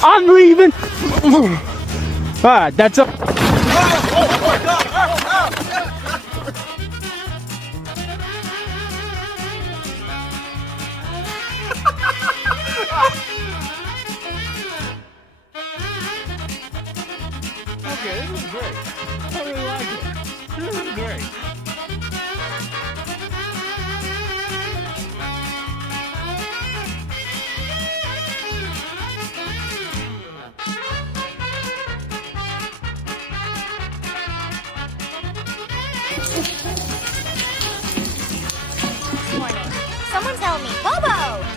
I'm leaving. That's a. Okay, this is great. I really like it. This is great. Morning. Someone tell me, Bobo!